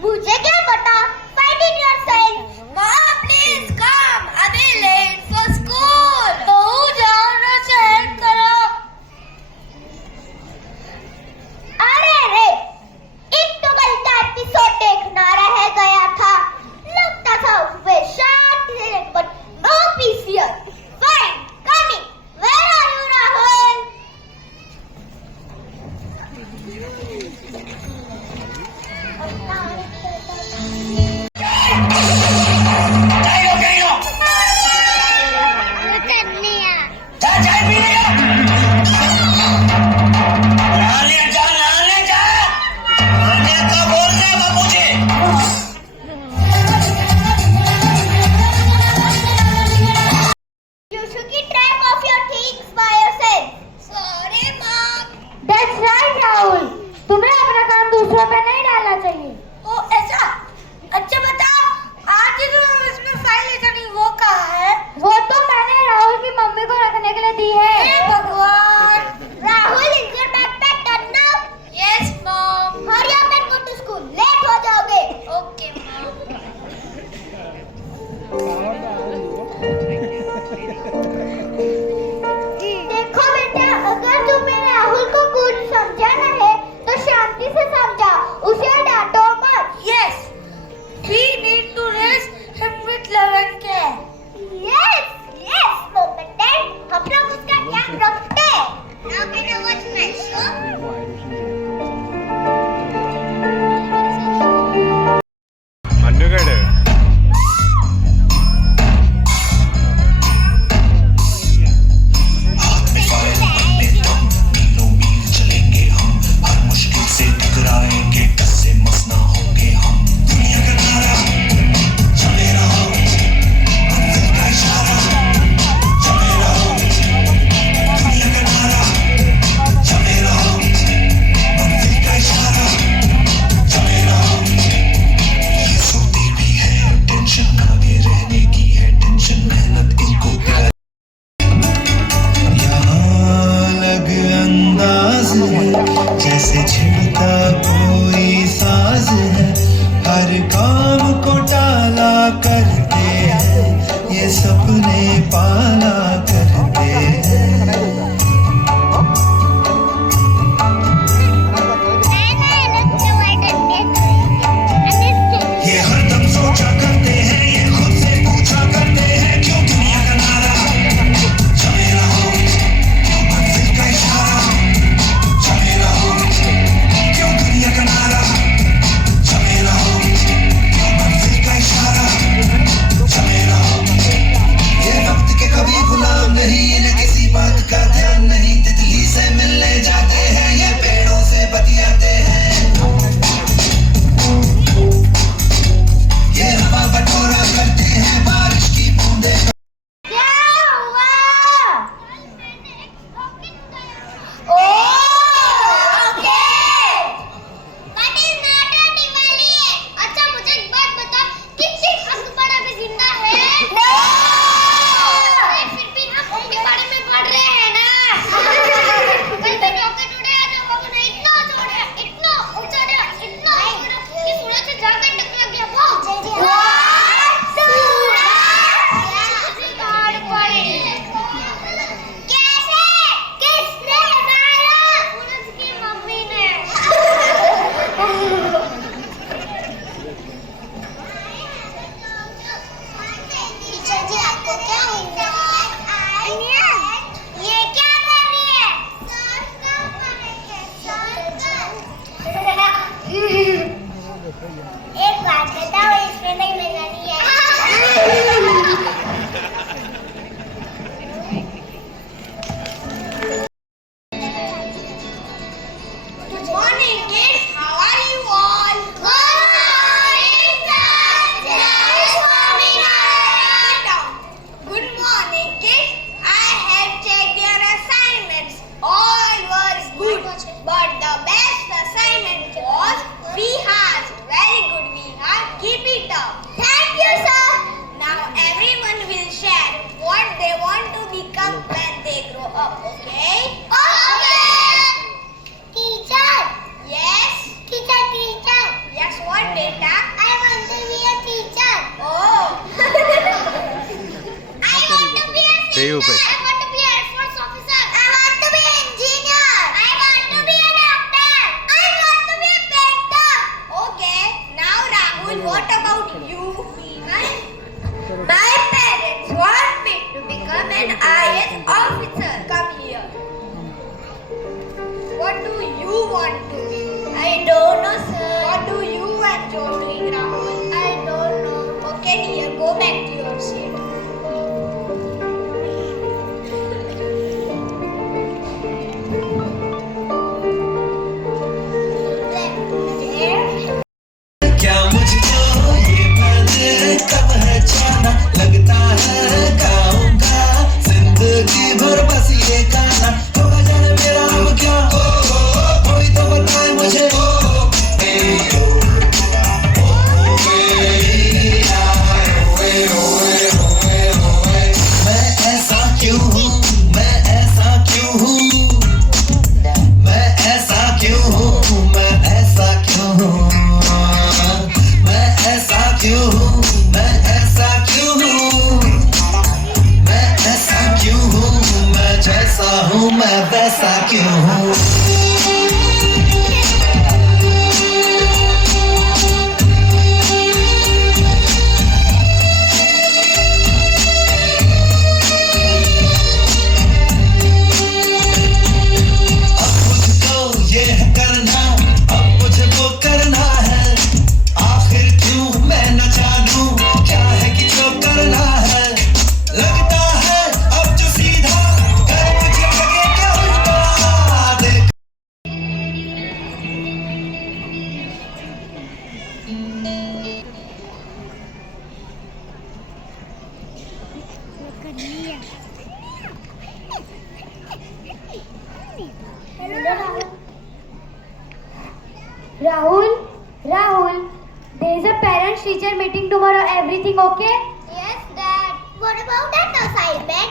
मुझे क्या पता? Find it yourself. Mom, please come. अभी late for school. तो जाओ ना चेक करो. अरे रे, एक तो कल का एपिसोड देखना रह गया था. लगता था उसमें शांत है, but no peace here. Fine, coming. Where are you, Rahul? You should keep track of your things by yourself. Sorry, Mom. That's right, Rahul. तुम्हें अपना काम दूसरों पे नहीं डालना चाहिए. ओ ऐसा? अच्छा बता, आज जो इसमें फाइल लेकर नहीं वो कहाँ है? वो तो मैंने राहुल की मम्मी को रखने के लिए दी है. हे भगवान. Rahul, is your backpack done now? Yes, Mom. Hurry up and go to school. Late हो जाओगे. Okay, Mom. देखो बेटा, अगर तुम्हें राहुल को कुछ समझाना है तो शांति से समझा, उसे डांटो मत. Yes, we need to raise him with love and care. Yes, yes, Mom and Dad, हम लोग उसका ध्यान रखते हैं. Now can I watch my show? മഞ്ഞുകേട് जैसे छिड़ता कोई साज है, हर काम को टाला करते हैं, ये सपने पाला करते हैं. ये हरदम सोचा करते हैं, ये खुद से पूछा करते हैं, क्यों दुनिया का नारा चले रहो, मंजिल का इशारा चले रहो, क्यों दुनिया का नारा चले रहो, मंजिल का इशारा चले रहो. ये वक्त के कभी गुलाम नहीं, इन्हें किसी बात का ध्यान नहीं, तितली से मिलने जाते हैं, ये पेड़ों से बतियाते हैं, ये हवा बटोरा करते हैं, बारिश की बूंदे. क्या हुआ? Oh, okay. But it's not a Diwali है. अच्छा मुझे एक बात बता, किसी अखबार में जिंदा है? No. फिर भी हम उनके बारे में पढ़ रहे हैं ना. कल भी रॉकेट उड़ाया था, बाबू ने इतना जोर है, इतना ऊंचा है, इतना ऊंचा कि सूरज से जाकर टकरा गया. वाह. कैसे? किसने मारा? सूरज की मम्मी ने. टीचर जी आपको क्या हुआ? ये क्या कर रही है? एक बात बताओ, इसमें नहीं मजा नहीं है. Good morning, kids. How are you all? Good morning, sir. Jai Swaminarayan. Sit down. Good morning, kids. I have checked your assignments. All was good, but the best assignment was Bihar. Very good, Bihar. Keep it up. Thank you, sir. Now everyone will share what they want to become when they grow up. Okay? Okay. Teacher. पे. I want to be Air Force officer. I want to be engineer. I want to be a doctor. I want to be a painter. Okay, now Rahul, what about you? My parents want me to become an IAS officer. Come here. What do you want to be? I don't know, sir. What do you enjoy doing, Rahul? I don't know. Okay, dear, go back to your seat. क्या मुझको ये मैंने कब है जाना लगता है गाऊंगा जिंदगी भर बस ये गाना होगा जाने मेरा अब क्या कोई तो बताए मुझे मैं ऐसा क्यों हूँ मैं ऐसा क्यों हूँ मैं ऐसा क्यों हूँ मैं ऐसा क्यों हूँ मैं ऐसा क्यों हूँ मैं ऐसा क्यों हूँ मैं ऐसा क्यों हूँ मैं जैसा हूँ मैं वैसा क्यों हूँ अब मुझको ये करना अब मुझे वो करना है आखिर क्यों मैं न जानूं क्या है कि जो करना है लगता है अब जो सीधा कर मुझे लगे क्या उल्टा देख Rahul, there is a parents-teacher meeting tomorrow. Everything okay? Yes, Dad. What about that assignment?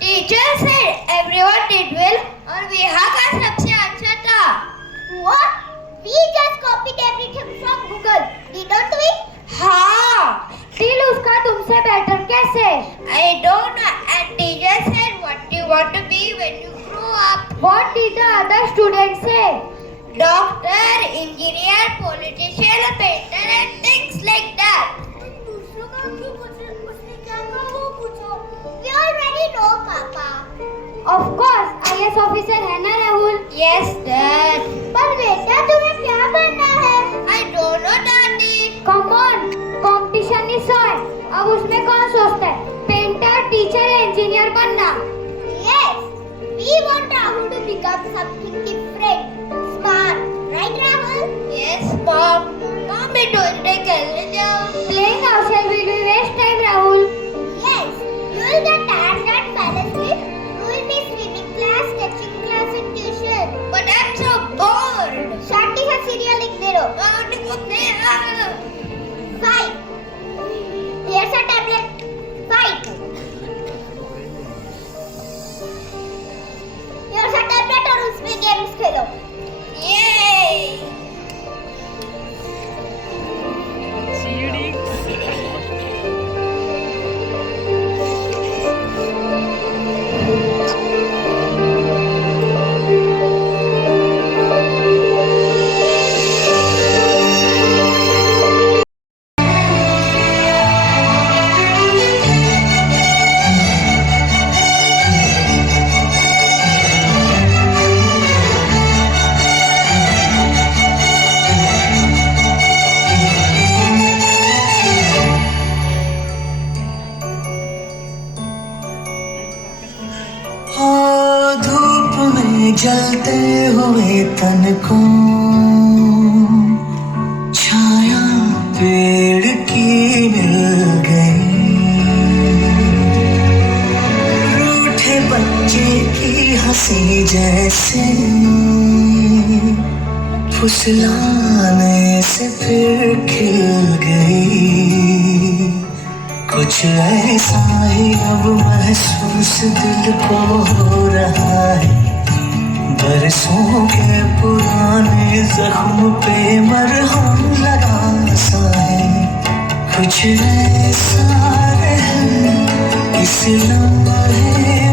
Teacher said everyone did well और विहा का सबसे अच्छा था. What? We just copied everything from Google. Didn't we? हाँ. Still उसका तुमसे better कैसे? I don't know. And teacher said what do you want to be when you grow up? What did the other students say? Doctor, engineer, politician, painter and things like that. We already know, Papa. Of course, IAS officer है ना Rahul? Yes, Dad. पर बेटा तुम्हें क्या बनना है? I don't know, Daddy. Come on, competition is on. अब उसमें कौन सोचता है? Painter, teacher, engineer बनना. Yes, we want Rahul to become something different. Smart, right Rahul? Yes, Mom. Mom, we don't take Playing outside will be waste time, Rahul. Yes, you will get tired and fall asleep. You will be swimming class, sketching class and tuition. But I'm so bored. Shanti का serial लिख दे रो. Fine. Here's a tablet. Fine. Here's a tablet और उसमें games खेलो. Yay! जलते हुए तन को छाया पेड़ की मिल गई रूठे बच्चे की हंसी जैसे फुसलाने से फिर खिल गई कुछ ऐसा ही अब महसूस दिल को हो रहा है बरसों के पुराने जख्म पे मरहम लगा सा है कुछ ऐसा है इस लम्हे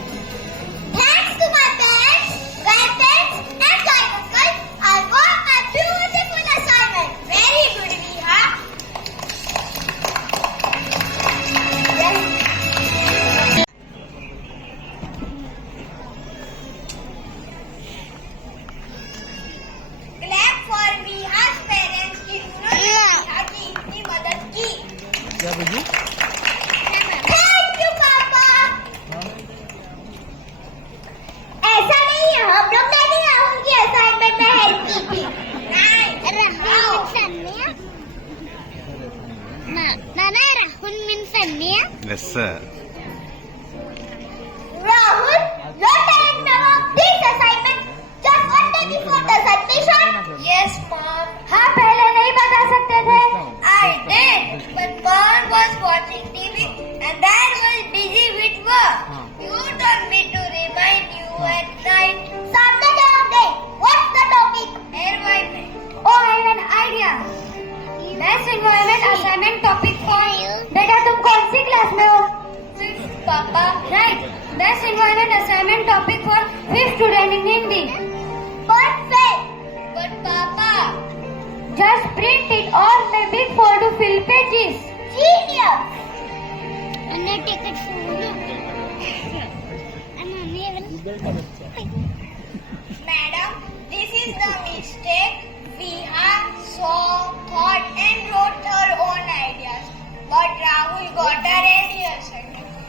Thanks to my parents, grandparents, and guide uncles, I got my beautiful assignment. Very good, Viha. Clap for Viha's parents जिन्होंने Viha की इतनी मदद की. Thank you, पापा. ऐसा नहीं है, हम लोग ने भी राहुल की असाइनमेंट में हेल्प की थी. Rahul means Yes, sir. Rahul, your parents never this assignment just one day before the submission. Yes, mom. हाँ, पहले नहीं बता सकते थे. I did, but mom was watching TV and dad was busy with work. You told me to remind you at night. सामने जवाब दे. What's the topic? Environment. Oh, I have an idea. Best environment assignment topic for you. बेटा तुम कौन सी class में हो? Fifth, पापा. Right. Best environment assignment topic for fifth student in Hindi. Perfect. But Papa. Just print it or make big for to fill pages. Genius. अन्य ticket Madam, this is the mistake. Viha saw, thought and wrote her own ideas. But Rahul got a radiation.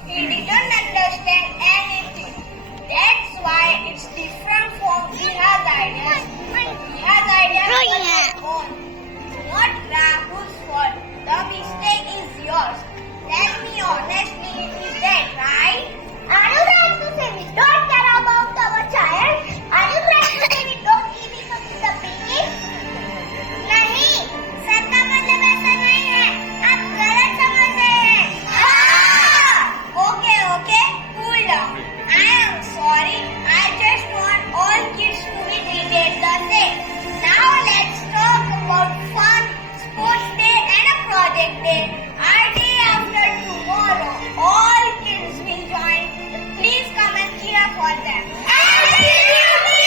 He didn't understand anything. That's why it's different from Viha's ideas. Viha's ideas were her own. It's not Rahul's fault. The mistake is yours. Tell me honestly, is that right? Are you trying to say we don't care about our child? Are you trying to say we don't give him a disability? नहीं, सबका मतलब ऐसा नहीं है. आप गलत समझ रहे हैं. Okay, cool down. I am sorry. I just want all kids to be treated the same. Now let's talk about fun, sports day and a project day. Our day after tomorrow. All kids will join. Please come and cheer for them. Absolutely!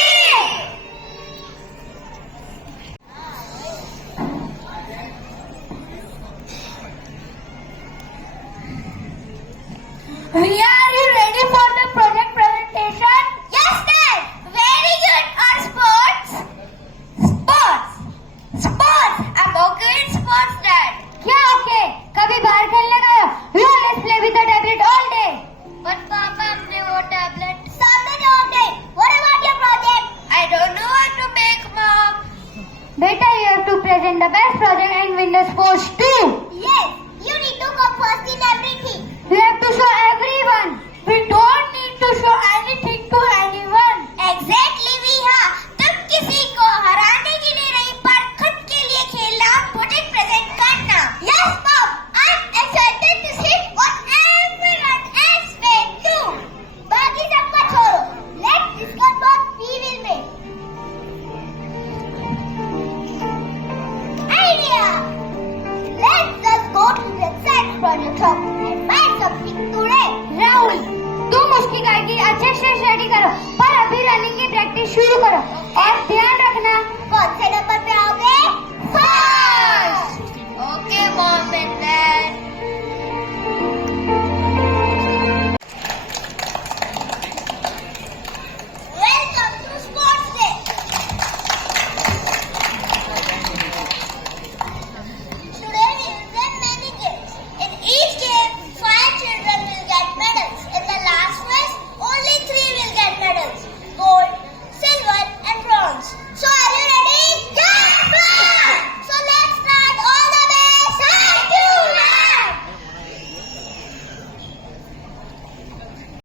Riya, are you ready for the project presentation? Yes, Dad. Very good. On sports? Sports. I'm okay in sports, Dad. क्या okay? कभी बाहर खेलने गए हो? Let's play with the tablet all day. But Papa, हमने वो tablet सामने जवाब दे. What about your project? I don't know what to make, Mom. Beta, you have to present the best project and win the sports too. Yes, you need to come first in everything. We have to show everyone. We don't need to show anything to anyone. Exactly, Viha. तुम किसी को हराने के लिए नहीं पर खुद के लिए खेलना, प्रोजेक्ट प्रेजेंट करना. Yes, Mom. I'm excited to see what everyone else may do. बाकी सबको छोड़ो. Let's discuss what we will make. Idea. Let's just go to the science project shop and buy something today. Rahul, तुम उसकी गाय की अच्छे से ready करो, पर अभी रनिंग की प्रैक्टिस शुरू करो और ध्यान रखना कौन से